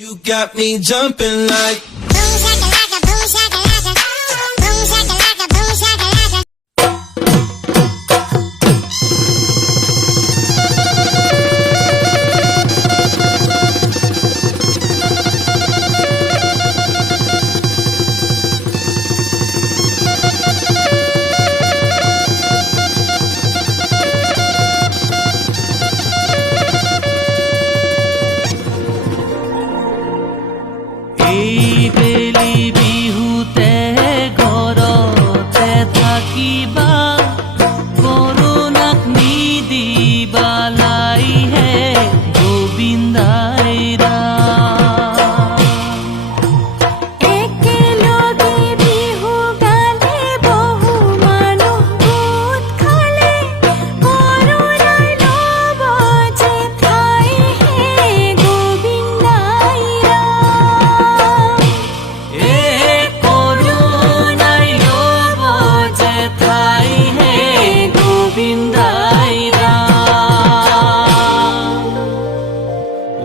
You got me jumping like Boom shakalaka, boom shakalaka, boom shakalaka, boom shakalaka. এই বেলি বিহুতে ঘৰতে থাকিবা কৰোণাক নিদিবালাইহে গোবিন্দাই একেলগে বিহু গালে বহু মানুহ গোট খালে কৰোণাই ল'ব যে ঠাই হে গোবিন্দাই এ কৰোণাই ল'ব যে ঠাই হে গোবিন্দাই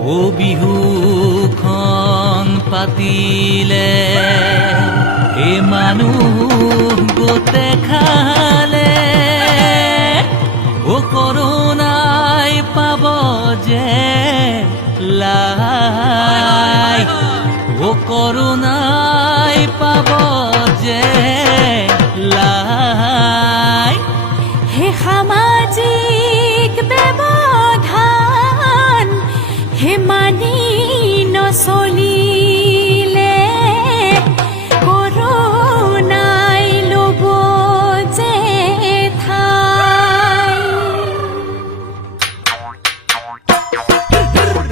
ও বিহুখন পাতিলে এ মানুহ গোটে খালে ও কৰোণাই পাব যে লাই ও কৰোণাই পাব যে লাই হে সামাজিক ব্যৱধান হে মানি নচলিলে কৰোণাই ল'ব যে ঠাই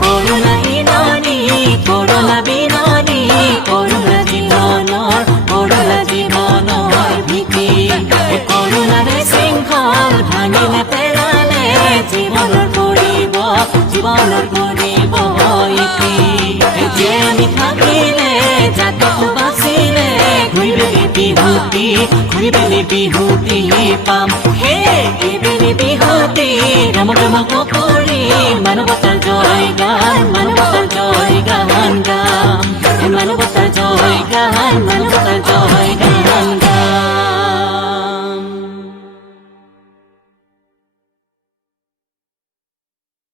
কৰোণা বিননি কৰোণা বিননি কৰোণা জীৱনৰ ভীতি কৰোণাৰে শৃংখল ভাঙিলে পেলালে জীৱনৰ কৰিব ইতি এতিয়া আমি থাকিলে জাতক বাচিলে ঘূৰি বেলি বিহুতি পাম হে এইবেলি বিহুতি ৰম কৰি মানৱতাৰ জয় গান গাম মানৱতাৰ জয় গান